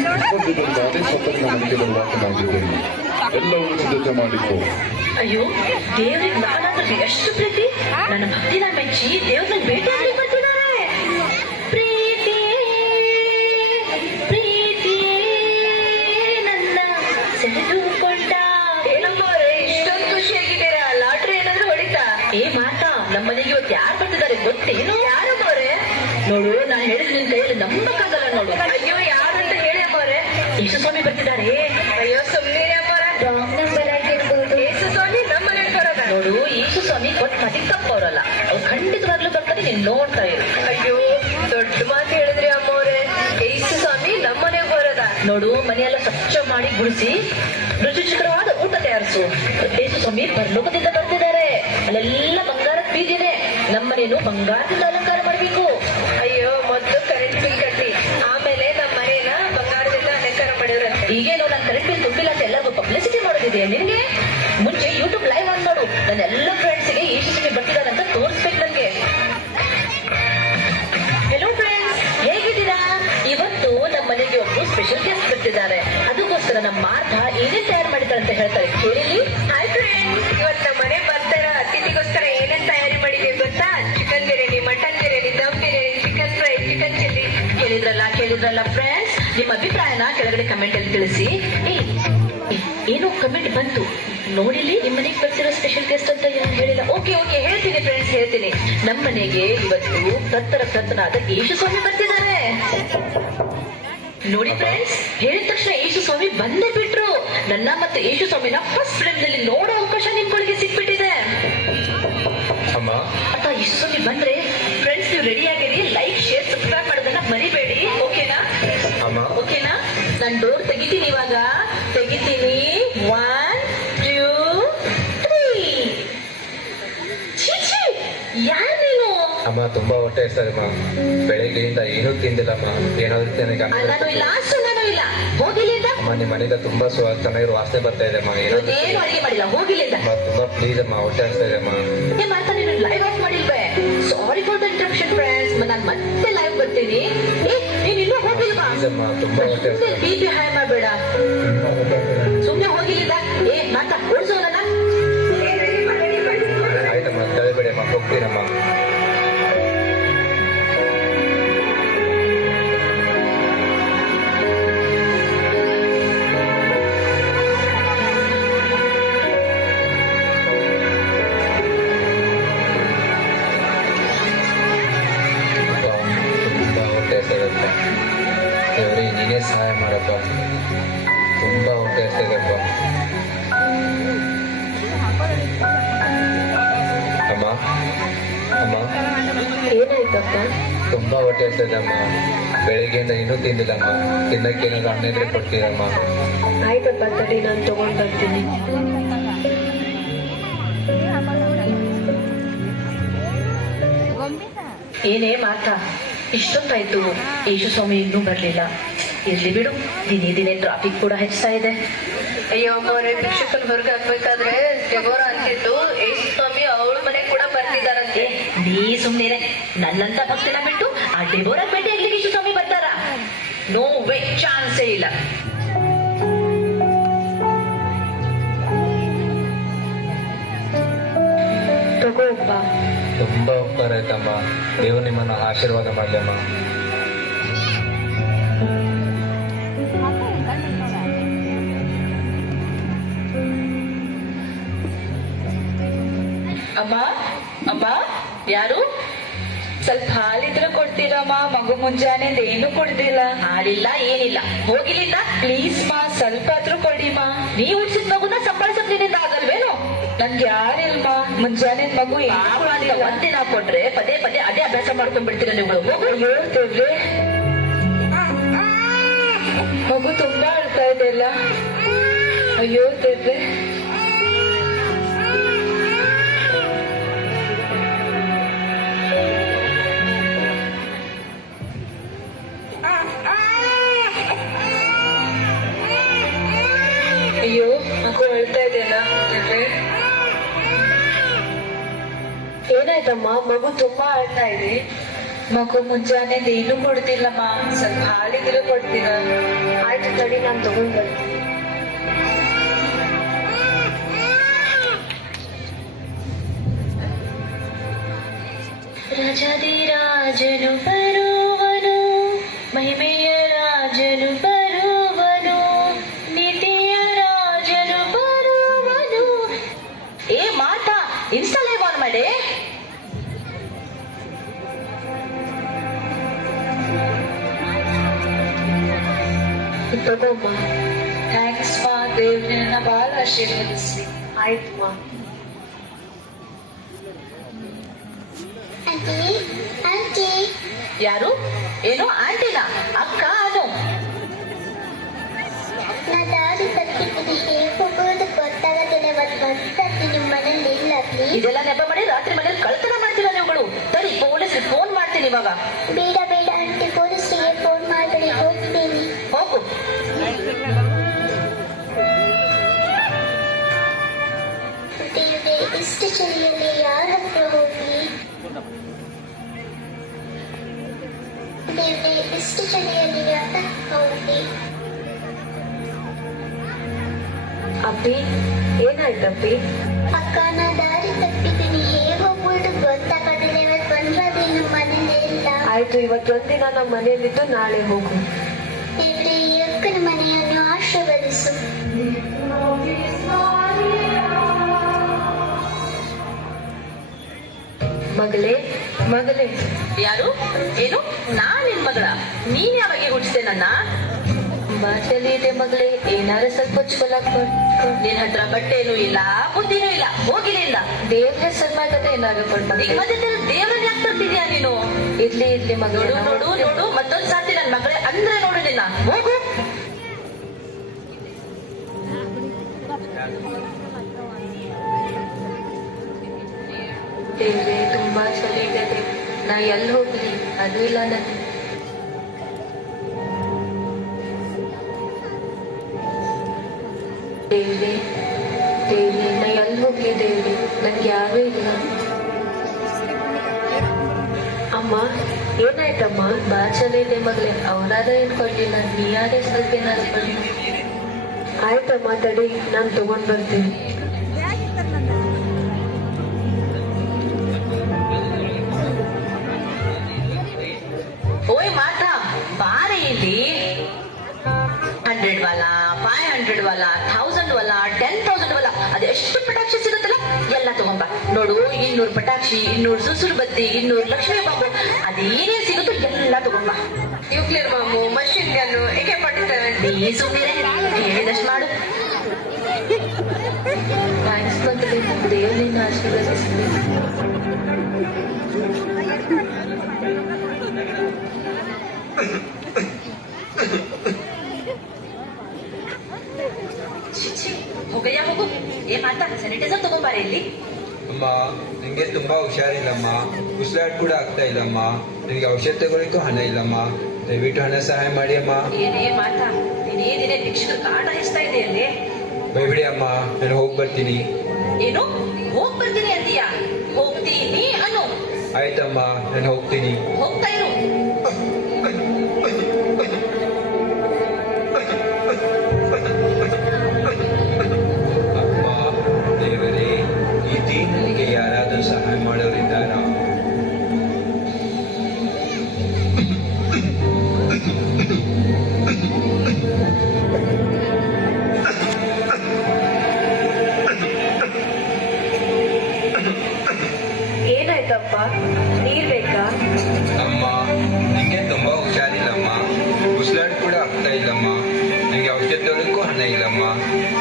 ಇವತ್ತು ಗಾದೆ ಸತ್ತನ ಮನೆಗೆ ಬರುವಾಗ ಮಾಡಿದ್ದೇನೆ. ಎಲ್ಲವೂ ಸಿದ್ಧತೆ ಮಾಡಿಕೊ. ಅಯ್ಯೋ, ದೇವ್ರಿಗೆ ನಾನಂದ್ರೆ ಎಷ್ಟು ಪ್ರೀತಿ. ನನ್ನ ಭಕ್ತಿನ ಮೆಚ್ಚಿ ದೇವ್ರನ್ನ ಭೇಟಿ ಆಗಲಿ ಬರ್ತಿದ್ದಾರೆ. ಪ್ರೀತಿ ಪ್ರೀತಿ ನನ್ನ ಸೆಳೆದುಕೊಂಡ. ಏನಮ್ಮವ್ರೆ ಇಷ್ಟೊಂದು ಖುಷಿಯಾಗಿದ್ದೀರಾ? ಲಾಟ್ರಿ ಏನಾದ್ರೂ ಹೊಡಿತಾ? ಏ ಮಾತಾ, ನಮ್ಮನೆಗೆ ಇವತ್ತು ಯಾರು ಬರ್ತಿದ್ದಾರೆ ಗೊತ್ತೇನು? ಯಾರಮ್ಮವ್ರೆ? ನೋಡು, ನಾನು ಹೇಳಿದ್ರೆ ನಿನ್ ಕೈಯಲ್ಲಿ ನಂಬಕ್ಕಾಗಲ್ಲ ನೋಡು. ಅಯ್ಯೋ, ಯಾರಂತ ಹೇಳಿ ಅಮ್ಮವ್ರೆ. ಯೇಸು ಸ್ವಾಮಿ ಬರ್ತಿದ್ದಾರೆ. ಅಯ್ಯೋ ಸುಮ್ಮನೆ ನೋಡು, ಯೇಸು ಸ್ವಾಮಿ ಕೊಟ್ಟು ಮತಿಗೆ ತಪ್ಪವ್ರಲ್ಲ, ಅವ್ರು ಖಂಡಿತವಾಗ್ಲೂ ಬರ್ತಾರೆ. ನೀನ್ ನೋಡ್ತಾ ಇರು. ಅಯ್ಯೋ, ದೊಡ್ಡ ಮಾತು ಹೇಳಿದ್ರಿ ಅಮ್ಮವ್ರೆ. ಯೇಸು ಸ್ವಾಮಿ ನಮ್ಮನೆಗೆ ಬರೋದ? ನೋಡು, ಮನೆಯೆಲ್ಲ ಸ್ವಚ್ಛ ಮಾಡಿ ಗುಡಿಸಿ ರುಚಿಕರವಾದ ಊಟ ತಯಾರಿಸು. ಯೇಸು ಸ್ವಾಮಿ ಪರಲೋಕದಿಂದ ಬರ್ತಿದ್ದಾರೆ. ಅಲ್ಲೆಲ್ಲ ಬಂಗಾರದ ಬೀದಿನೇ. ನಮ್ಮನೇನು ಬಂಗಾರದಿಂದ ಅಲಂಕಾರ ಮಾಡ್ಬೇಕು. ಅಯ್ಯೋ, ಮೊದಲು ಕರೆಂಟ್ ಬಿಲ್ ಕಟ್ಟಿ, ಆಮೇಲೆ ನಮ್ಮ ಮನೇನ ಬಂಗಾರದಿಂದ ಅಲಂಕಾರ ಮಾಡಿದ್ರಂತೆ. ಈಗೇನೋ ನಾನು ಕರೆಂಟ್ ಬಿಲ್ ತುಂಬಿಲ್ಲ ಅಂತ ಎಲ್ಲರಿಗೂ ಪಬ್ಲಿಸಿಟಿ ಮಾಡೋದಿದೆ ನಿನಗೆ. ಮುಂಚೆ ಯೂಟ್ಯೂಬ್ ಲೈವ್ ಆನ್ ಮಾಡು. ನನ್ನ ಎಲ್ಲ ಫ್ರೆಂಡ್ಸ್ಗೆ ಯೇಸು ಸ್ವಾಮಿ ಬರ್ತಿದ್ದಾರೆ ಅಂತ ತೋರಿಸ್ಬೇಕು ನನ್ಗೆ. ಹೆಲೋ ಫ್ರೆಂಡ್ಸ್, ಹೇಗಿದ್ದೀರಾ? ಇವತ್ತು ನಮ್ಮ ಮನೆಗೆ ಒಬ್ಬರು ಸ್ಪೆಷಲ್ ಗೆಸ್ಟ್ ಬರ್ತಿದ್ದಾರೆ. ಅದಕ್ಕೋಸ್ಕರ ನಮ್ಮ ಮಾತಾ ಏನೇನ್ ತಯಾರು ಮಾಡಿದ್ದಾರೆ ಅಂತ ಹೇಳ್ತಾರೆ, ಕೇಳಿಲಿ. ಹಾಯ್ ಫ್ರೆಂಡ್ಸ್, ಇವತ್ತು ನಮ್ಮ ಮನೆ ಬರ್ತಾರ ಅತಿಥಿಗೋಸ್ಕರ ಏನೇನ್ ತಯಾರಿ ಮಾಡಿದೀವಿ ಗೊತ್ತಾ? Chicken biryani, mutton biryani, dum biryani, chicken fry, chicken chilli. ಕೇಳಿದ್ರಲ್ಲ ಫ್ರೆಂಡ್ಸ್? ನಿಮ್ಮ ಅಭಿಪ್ರಾಯನ ಕೆಳಗಡೆ ಕಮೆಂಟ್ ಅಲ್ಲಿ ತಿಳಿಸಿ. ಏನೋ ಕಮೆಂಟ್ ಬಂತು ನೋಡಿಲಿ, ನಿಮ್ಮ ಮನೆಗೆ ಬರ್ತಿರೋ ಸ್ಪೆಷಲ್ ಗೆಸ್ಟ್ ಅಂತ ಯಾರು ಹೇಳಿಲ್ಲ. ಓಕೆ ಹೇಳ್ತೀನಿ ಫ್ರೆಂಡ್ಸ್, ಹೇಳ್ತೀನಿ. ನಮ್ಮ ಮನೆಗೆ ಇವತ್ತು ಕರ್ತನಾದ ಯೇಸು ಸ್ವಾಮಿ ಬರ್ತಿದ್ದಾರೆ. ನೋಡಿ ಫ್ರೆಂಡ್ಸ್, ಹೇಳಿದ ತಕ್ಷಣ ಯೇಸು ಸ್ವಾಮಿ ಬಂದೇ ಬಿಟ್ರು. ನನ್ನ ಮತ್ತೆ ಯೇಸು ಸ್ವಾಮಿನ ಫಸ್ಟ್ ಫಿಲ್ಮ್ ನಲ್ಲಿ ನೋಡೋ ಅವಕಾಶ ನಿಮ್ಗಳಿಗೆ ಸಿಕ್ಬಿಟ್ಟಿದೆ. ಅಥವಾ ಯೇಸು ಸ್ವಾಮಿ ಬಂದ್ರೆ ಫ್ರೆಂಡ್ಸ್, ನೀವು ರೆಡಿ ಆಗಿರಿ. ಲೈಕ್, ಶೇರ್, ಸಬ್ಸ್ಕ್ರೈಬ್ ಮಾಡೋದನ್ನ ಮರಿಬೇಡಿ. ಓಕೆನಾ? ನಾನು ಡೋರ್ ತೆಗಿತೀನಿ. ಇವಾಗ ತೆಗಿತೀನಿ. 1, 2, 3. ಯಾರು ನೀನು? ಅಮ್ಮ, ತುಂಬಾ ಹೊಟ್ಟೆ ಇರ್ತದಮ್ಮ. ಬೆಳಗ್ಗೆಯಿಂದ ಏನೂ ತಿಂದಿಲ್ಲಮ್ಮ. ಏನಾದ್ರು ನಾನು ಇಲ್ಲ ಹೋಗಿಲ್ಲಿಂದ. ಅಮ್ಮ, ನಿಮ್ಮ ಮನೆಯಿಂದ ತುಂಬಾ ಚೆನ್ನಾಗಿರೋ ವಾಸನೆ ಬರ್ತಾ ಇದೆ ಅಮ್ಮ. ಏನು ಅಡಿಗೆ ಮಾಡಿಲ್ಲ, ಹೋಗಿಲ್ಲಿಂದ. ತುಂಬಾ ಪ್ಲೀಸ್ ಅಮ್ಮ, ಹೊಟ್ಟೆ ಆಗ್ತಾ ಇದೆ ಅಮ್ಮ. ಮಾಡ್ತಾ ನೀನು ಲೈವ್ ಆಫ್ ಮಾಡಿಲ್ವೇ? Sorry for the interruption friends. ನಾನು ಮತ್ತೆ ಲೈವ್ ಬರ್ತೀನಿ. ನೀನು ಇನ್ನೂ ಹೋಗಿಲ್ವಾ? ತುಂಬಾ ಹೊಟ್ಟೆ ಬಿಪಿ ಹೈ ಮಾಡಬೇಡ, ಸುಮ್ಮನೆ ಹೋಗಿಲ್ಲಿಂದ. ಮಾತಾ ಓಡಿಸೋಲ್ಲ. ಆಯ್ತಮ್ಮ, ತಲೆಬೇಡಿ ಅಮ್ಮ, ಹೋಗ್ತೀನಮ್ಮ. ದೇವರೇ, ನೀನೇ ಸಹಾಯ ಮಾಡಪ್ಪ. ತುಂಬಾ ಹೊಟ್ಟೆ ಹಸಿದಪ್ಪ. ಅಮ್ಮ, ಏನಾಯ್ತಪ್ಪ? ತುಂಬಾ ಹೊಟ್ಟೆ ಹಸಿದಮ್ಮ. ಬೆಳಿಗ್ಗೆಯಿಂದ ಏನೂ ತಿಂದಿಲ್ಲಮ್ಮ. ತಿನ್ನಕ್ಕೆ ಏನಾದ್ರು ಹಣ್ಣು ಇದ್ರೆ ಕೊಡ್ತೀರಮ್ಮ? ಆಯ್ತಪ್ಪ, ತಡಿ, ನಾನು ತಗೊಂಡ್ ಬರ್ತೀನಿ. ಏನೇ ಮಾತಾ, ಇಷ್ಟೊತ್ತಾಯ್ತು ಯೇಸು ಸ್ವಾಮಿ ಇನ್ನೂ ಬರ್ಲಿಲ್ಲ. ಇರ್ಲಿ ಬಿಡು, ದಿನೇ ಟ್ರಾಫಿಕ್ ಕೂಡ ಹೆಚ್ಚುತ್ತಾ ಇದೆ. ಅಯ್ಯೋ ಅಮ್ಮವ್ರೆ, ಭಿಕ್ಷಕನ ಹೊರಗೆ ಹಾಕ್ಬೇಕಾದ್ರೆ ಡೆಬೋರ ಅಂತಿದ್ದು ಯೇಸು ಸ್ವಾಮಿ ಅವಳ ಮನೆ ಕೂಡ ಬರ್ತಿದಾರಂತೆ. ನೀ ಸುಮ್ನೆ ನನ್ನಂತ ಭಕ್ತಿನ ಬಿಟ್ಟು ಆ ಡೆಬೋರ ಭೇಟಿ ಆಗ್ಲಿಕ್ಕೆ ಯೇಸು ಸ್ವಾಮಿ ಬರ್ತಾರ? ನೋ ವೇ, ಚಾನ್ಸೇ ಇಲ್ಲ. ತಗೋಪ್ಪ. ತುಂಬಾ ಉಪಕಾರ ಆಯ್ತಮ್ಮ. ದೇವರು ನಿಮ್ಮನ್ನ ಆಶೀರ್ವಾದ ಮಾಡ್ಲಮ್ಮ. ಅಮ್ಮ, ಯಾರು? ಸ್ವಲ್ಪ ಹಾಲಿದ್ರೆ ಕೊಡ್ತೀರಮ್ಮ? ಮಗು ಮುಂಜಾನೆಯಿಂದ ಏನು ಕೊಡ್ತಿಲ್ಲ. ಹಾಲಿಲ್ಲ, ಏನಿಲ್ಲ, ಹೋಗಿಲಿಲ್ಲ. ಪ್ಲೀಸ್ ಮಾ, ಸ್ವಲ್ಪ ಆದ್ರೂ ಕೊಡಿಮ್ಮ. ನೀವು ಉಡ್ಸಿದ ಮಗುನ ಸಂಭಾಳಿಸಕ್ ನಿನ್ನಿಂದ ಆಗಲ್ವೇನು? ನನ್ಗೆ ಯಾರಿಲ್ಮ. ಮುಂಜಾನೆ ಮಗು ಒಂದಿನ ಕೊಟ್ರೆ ಪದೇ ಅದೇ ಅಭ್ಯಾಸ ಮಾಡ್ಕೊಂಡ್ಬಿಡ್ತೀರ ನೀವು. ಹೇಳ್ತೇವ್ರಿ, ಮಗು ತುಂಬಾ ಅಳ್ತಾ ಇದೆಯಲ್ಲ. ಅಯ್ಯೋ ದೇವ್ರೆ. ಅಯ್ಯೋ, ಮಗು ಅಳ್ತಾ ಇದೆಯಲ್ಲ. ಏನಾಯ್ತಮ್ಮ? ಮಗು ತುಂಬಾ ಅಳ್ತಾ ಇದೆ. ಮಗು ಮುಂಜಾನೆ ಏನು ಕೊಡ್ತಿಲ್ಲಮ್ಮ, ಸ್ವಲ್ಪ ಹಾಲಿಗಿರು ಕೊಡ್ತೀನ. ಆಯ್ತು ತಡಿ, ನಾನು ತಗೊಂಡ್ ಬರ್ತೀನಿ. ರಾಜನು ಬರುವನು, ಮಹಿಮೆಯ ರಾಜನು ಬರುವನು, ನೀತಿಯ ರಾಜನು ಬರುವನು. ಏ ಮಾತಾ, ಇನ್ಸ್ಟಾಲ್ ಆನ್ ಮಾಡಿ. ತಗೋಮ್ಮ. ಥ್ಯಾಂಕ್ಸ್ ಮಾ, ದೇವ್ರು ನಿನ್ನ ಬಹಳ ಆಶೀರ್ವದಿಸಿ. ಆಯ್ತಮ್ಮ. ಆಂಟಿ ಯಾರು? ಏನು ಆಂಟಿನಾ? ಅಕ್ಕ ಅನು? ನಾ ದಾರಿ ತಪ್ಪಿದ್ದೀನಿ, ಹೇಗೆ ಹೋಗೋದು ಗೊತ್ತಾಗದಿಲ್ಲ. ಒಂದ್ಸತಿ ನಿಮ್ಮ ಮನೇಲಿ ಇಲ್ಲ ಪ್ಲೀಸ್. ಇದೆಲ್ಲ ನೆಪ ಮಾಡಿ ರಾತ್ರಿ ಮನೇಲಿ ಕಳ್ತನ ಮಾಡ್ತೀರಾ ನೀವುಗಳು? ಸರಿ, ಪೊಲೀಸ್ಗೆ ಫೋನ್ ಮಾಡ್ತೀನಿ ಇವಾಗ. ಬೇಡ ಬೇಡ ಆಂಟಿ, ಪೊಲೀಸರಿಗೆ ಫೋನ್ ಮಾಡಬೇಡಿ, ಹೋಗ್ತೀನಿ. ಹೋಗು. ದೇವ್ರೆ, ಇಷ್ಟು ಚಳಿಯಲ್ಲಿ ಯಾರ ಹತ್ರ ಹೋಗ್ಲಿ? ದೇವ್ರೆ, ಇಷ್ಟು ಚಳಿಯಲ್ಲಿ ಯಾರ ಹತ್ರ ಹೋಗ್ಲಿ? ಅಪ್ಪಿ, ಏನಾಯ್ತಪ್ಪಿ? ಅಕ್ಕ, ನಾ ದಾರಿ ತಪ್ಪಿದ್ದೀನಿ, ಹೇಗೆ ಹೋಗ್ಬೋದು ಗೊತ್ತಾಗೋದಿಲ್ಲ. ಇವತ್ತು ಬಂದ್ರದೇನು ಮನೇಲಿ ಇಲ್ಲ. ಆಯ್ತು, ಇವತ್ತೊಂದಿನ ನಮ್ಮ ಮನೆಯಲ್ಲಿದ್ದು ನಾಳೆ ಹೋಗು. ದೇವ್ರೆ, ಈ ಅಕ್ಕನ ಮನೆಯನ್ನು ಆಶೀರ್ವದಿಸು. ಮಗಳೇ, ಮಗಳೇ. ಯಾರು? ಏನು? ನಾನ್ ನಿನ್ ಮಗಳ? ನೀನ್ ಯಾವಾಗ ಹುಟ್ಟಿಸ್ದೆ ನನ್ನ? ಬಾಟಲಿ ಇದೆ ಮಗಳೇ, ಏನಾರ ಸ್ವಲ್ಪ ಹೊಚ್ಕೊಳಕ್ ನಿನ್ ಹತ್ರ ಬಟ್ಟೆನೂ ಇಲ್ಲ, ಬುದ್ಧಿನೂ ಇಲ್ಲ, ಹೋಗಿಲಿಲ್ಲ. ದೇವ್ರ ಹೆಸರು ಮಾತಾಡ ಏನಾರು ಈಗ ಕೊಡ್ಬೇಕು. ಮತ್ತೆ ದೇವ್ರನ್ನ ಯಾಕೆ ತರ್ತಿದ್ಯಾ ನೀನು? ಇರ್ಲಿ ಇರ್ಲಿ ಮಗಳು. ನೋಡು ನೋಡು ನೋಡು, ಮತ್ತೊಂದ್ ಸಾತಿ ನನ್ ಮಗಳೇ ಅಂದ್ರೆ ನೋಡು ನಿನ್ನ. ಹೋಗು. ದೇವ್ರೆ, ತುಂಬಾ ಚಳಿ ಇದೆ. ನಾ ಎಲ್ಲಿ ಹೋಗ್ಲಿ? ಅದು ಇಲ್ಲ ನನಗೆ. ದೇವ್ರೆ, ದೇವ್ರೆ, ನಾ ಎಲ್ಲಿ ಹೋಗ್ಲಿ ದೇವ್ರೆ? ನನ್ಗೆ ಯಾರೂ ಇಲ್ಲ. ಅಮ್ಮ, ಏನಾಯ್ತಮ್ಮ? ಬಾ ಚಳಿ ಇದೆ ಮಗಳೇ, ಅವರಾದ ಇಟ್ಕೊಳ್ಲಿಲ್ಲ, ನೀ ಯಾರೇ ಸ್ವಲ್ಪ ಏನಾದ್ರು ಕೊಡ್ಲಿ. ಆಯ್ತಮ್ಮ, ತಡಿ, ನಾನು ತಗೊಂಡ್ ಬರ್ತೀನಿ. ಓಯ್ ಮಾತಾ, ಬಾರೆ ಇಲ್ಲಿ. 100 ವಾಲ, 500 ವಾಲ, 1000 ವಾಲ, 10,000 ವಾಲ, ಅದೆಷ್ಟು ಪಟಾಕ್ಷಿ ಸಿಗುತ್ತಲ್ಲ ಎಲ್ಲ ತಗೊಂಬ. ನೋಡು, 200 ಪಟಾಕ್ಷಿ, 200 ಸುಸುರು ಬತ್ತಿ, 200 ಲಕ್ಷ್ಮೀ ಬಾಂಬು, ಅದೇನೇ ಸಿಗುತ್ತೋ ಎಲ್ಲ ತಗೊಂಬ. Nuclear bomb, machine gun, AK-47. ನೀ ಸುಮ್ಮನೆ ಹೇಳಿದಷ್ಟು ಮಾಡು. ಥ್ಯಾಂಕ್ಸ್ ಮಗಳೇ, ದೇವ್ರನ್ನ ಆಶೀರ್ವದಿಸ್ಲಿ. ಹೋಗಯ್ಯ ಹೋಗು. ಏ ಮಾತಾ, ಸ್ಯಾನಿಟೈಸರ್ ತಗೊಂಬಾರೆ ಇಲ್ಲಿ. ಅಮ್ಮ, ನಿಂಗೆ ತುಂಬಾ ಹುಷಾರಿಲ್ಲಮ್ಮ, ಉಸಿರಾಟ ಕೂಡ ಆಗ್ತಾ ಇಲ್ಲಮ್ಮ. ನಿನಗೆ ಔಷಧ ತಗೊಳ್ಳಿಕ್ಕೂ ಹಣ ಇಲ್ಲಮ್ಮ, ದಯವಿಟ್ಟು ಹಣ ಸಹಾಯ ಮಾಡಿ ಅಮ್ಮ. ಏನೇ ಮಾತಾ, ದಿನೇ ದಿನೇ ಭಿಕ್ಷುಕ ಕಾಟ ಹೆಚ್ಚ್ತಾ ಇದೆ ಅಲ್ಲಿ. ಬೈಬಿಡಿ ಅಮ್ಮ, ನಾನು ಹೋಗಿ ಬರ್ತೀನಿ. ಏನು? ಹೋಗ್ ಬರ್ತೀನಿ ಅಂತೀಯ? ಹೋಗ್ತೀನಿ ಅನ್ನು. ಆಯ್ತಮ್ಮ, ನಾನು ಹೋಗ್ತೀನಿ. ಹೋಗ್ತಾ ಇರು. ಅಮ್ಮ, ದೇವರೇ, ಈ ದೀನನಿಗೆ ಯಾರಾದರೂ ಸಹಾಯ ಮಾಡೋರಿದ್ದಾರಾ? ಏನಾಯ್ತಪ್ಪ? ನೀರ್ ಬೇಕಾ? ಅಮ್ಮ, ನಿಂಗೆ ತುಂಬಾ ಹುಷಾರಿಲ್ಲಮ್ಮ, ಉಸಿರಾಟ ಕೂಡ ಆಗ್ತಾ ಇಲ್ಲಮ್ಮ. ನಿಂಗೆ ಔಷಧ ತಗೊಳ್ಳಕ್ಕೂ ಹಣ ಇಲ್ಲಮ್ಮ.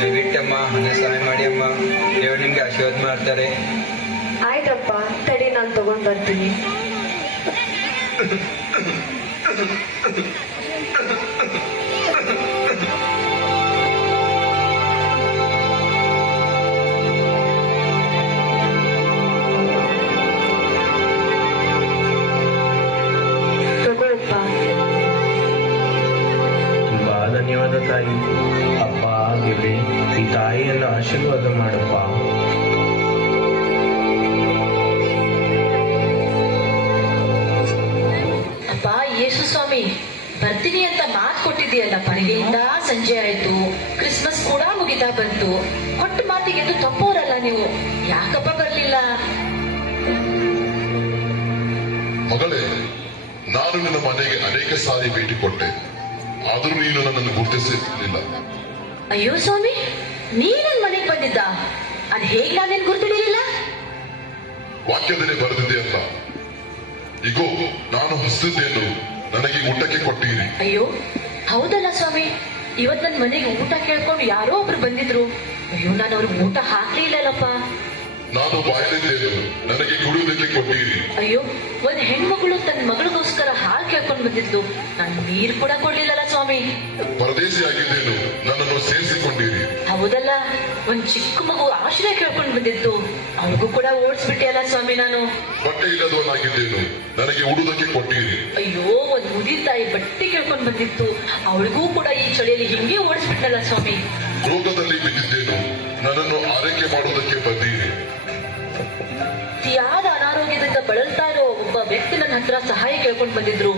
ದಯವಿಟ್ಟಮ್ಮ ಹಣ ಸಹಾಯ ಮಾಡಿ ಅಮ್ಮ, ದೇವರು ನಿಮ್ಗೆ ಆಶೀರ್ವಾದ ಮಾಡ್ತಾರೆ. ಆಯ್ತಪ್ಪ, ತಡಿ, ನಾನು ತಗೊಂಡ್ ಬರ್ತೀನಿ. ತಗೋಪ್ಪ. ತುಂಬಾ ಧನ್ಯವಾದ ತಾಯಿ. ಅಪ್ಪ ದೇವ್ರೆ, ಈ ತಾಯಿಯನ್ನು ಆಶೀರ್ವಾದ ಮಾಡಪ್ಪ. ಎಷ್ಟು ತಪ್ಪೋರಲ್ಲ ನೀವು, ಯಾಕಪ್ಪ ಬರ್ಲಿಲ್ಲ? ಮಗಳೇ, ನಾನು ನಿನ್ನ ಮನೆಗೆ ಅನೇಕ ಸಾರಿ ಭೇಟಿ ಕೊಟ್ಟೆ, ಆದರೂ ನೀನು ನನ್ನನ್ನು ಗುರುತಿಸಲಿಲ್ಲ. ಅಯ್ಯೋ ಸ್ವಾಮಿ, ನೀ ನನ್ ಮನೆಗ್ ಬಂದಿದ್ದ? ಅದ್ ಹೇಗ್ ನಾನೇನ್ ಗುರ್ತಿಡಿಲಿಲ್ಲ? ವಾಕ್ಯದಲ್ಲಿ ಬರೆದಿದೆ ಅಲ್ಲ, ಇಗೋ ನಾನು ಹಸಿದ್ದೇನು, ನನಗೆ ಊಟಕ್ಕೆ ಕೊಟ್ಟಿರಿ. ಅಯ್ಯೋ ಹೌದಲ್ಲ ಸ್ವಾಮಿ, ಇವತ್ ನನ್ ಮನೆಗೆ ಊಟ ಕೇಳ್ಕೊಂಡು ಯಾರೋ ಒಬ್ರು ಬಂದಿದ್ರು. ಅಯ್ಯೋ ನಾನು ಅವ್ರಿಗೆ ಊಟ ಹಾಕ್ಲೇ ಇಲ್ಲಲ್ಲಪ್ಪ. ನಾನು ಬಾಯಲ್ಲಿದ್ದೇನು, ನನಗೆ ಕುಡಿಯುವುದಕ್ಕೆ ಕೊಟ್ಟಿರಿ. ಅಯ್ಯೋ, ಒಂದ್ ಹೆಣ್ಮಗಳು ತನ್ನ ಮಗಳಿಗೋಸ್ಕರ ಹಾಲು ಕೇಳ್ಕೊಂಡು ಬಂದಿದ್ದು, ನಾನು ನೀರ್ ಕೂಡ ಕೊಡ್ಲಿಲ್ಲಲ್ಲ ಸ್ವಾಮಿ. ಪರದೇಶಿಯಾಗಿದ್ದೇನು, ನನ್ನನ್ನು ಸೇರಿಸಿಕೊಂಡಿರಿ. ಹೌದಲ್ಲ, ಒಂದ್ ಚಿಕ್ಕ ಮಗು ಆಶ್ರಯ ಕೇಳ್ಕೊಂಡು ಬಂದಿತ್ತು, ಅವ್ರಿಗೂ ಕೂಡ ಓಡಿಸ್ಬಿಟ್ಟೆ ಸ್ವಾಮಿ ನಾನು. ಬಟ್ಟೆ ಇಲ್ಲದವನಾಗಿದ್ದೇನು, ನನಗೆ ಉಡುವುದಕ್ಕೆ ಕೊಟ್ಟಿರಿ. ಅಯ್ಯೋ, ಒಂದ್ ಮುದಿ ತಾಯಿ ಬಟ್ಟೆ ಕೇಳ್ಕೊಂಡು ಬಂದಿತ್ತು, ಅವಳಿಗೂ ಕೂಡ ಈ ಚಳಿಯಲ್ಲಿ ಹಿಂಗೆ ಓಡಿಸ್ಬಿಟ್ಟಲ್ಲ ಸ್ವಾಮಿ. ರೋಗದಲ್ಲಿ ಬಿದ್ದಿದ್ದೇನು, ನನ್ನನ್ನು ಆರೈಕೆ ಮಾಡುವುದಕ್ಕೆ ಬಂದೀರಿ. ಅತಿಯಾದ ಅನಾರೋಗ್ಯದಿಂದ ಬಳಲ್ತಾ ಇರೋ ಒಬ್ಬ ವ್ಯಕ್ತಿ ನನ್ನ ಹತ್ರ ಸಹಾಯ ಕೇಳ್ಕೊಂಡು ಬಂದಿದ್ರು,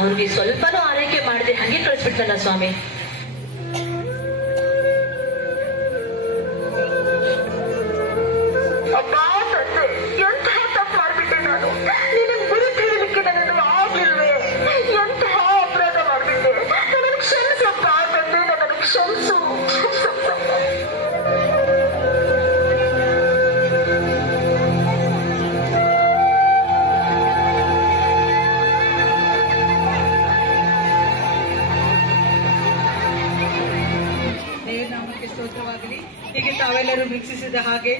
ಅವ್ರಿಗೆ ಸ್ವಲ್ಪನೂ ಆರೈಕೆ ಮಾಡದೆ ಹಂಗೆ ಕಳಿಸ್ಬಿಟ್ಟಲ್ಲ ಸ್ವಾಮಿ. ಅಪ್ಪ ತಂದೆ, ಎಂತಹ ತಪ್ಪು ಮಾಡ್ಬಿಟ್ಟೆ ನಾನು. ನಿನಗೆ ಗುರಿ ತಿಳಿಲಿಕ್ಕೆ ನನ್ನನ್ನು ಆಗ್ಲಿಲ್ವೇ? ಎಂತಹ ಅಪರಾಧ ಮಾಡ್ಬಿಟ್ಟೆ. ನನಗೆ ಕ್ಷಮಿಸಪ್ಪ ತಂದೆ, ನನಗೆ ಕ್ಷಮಿಸು. ದೇವನಾಮಕ್ಕೆ ಸ್ತೋತ್ರವಾಗಲಿ. ಹೀಗೆ ತಾವೆಲ್ಲರೂ ವೀಕ್ಷಿಸಿದ ಹಾಗೆ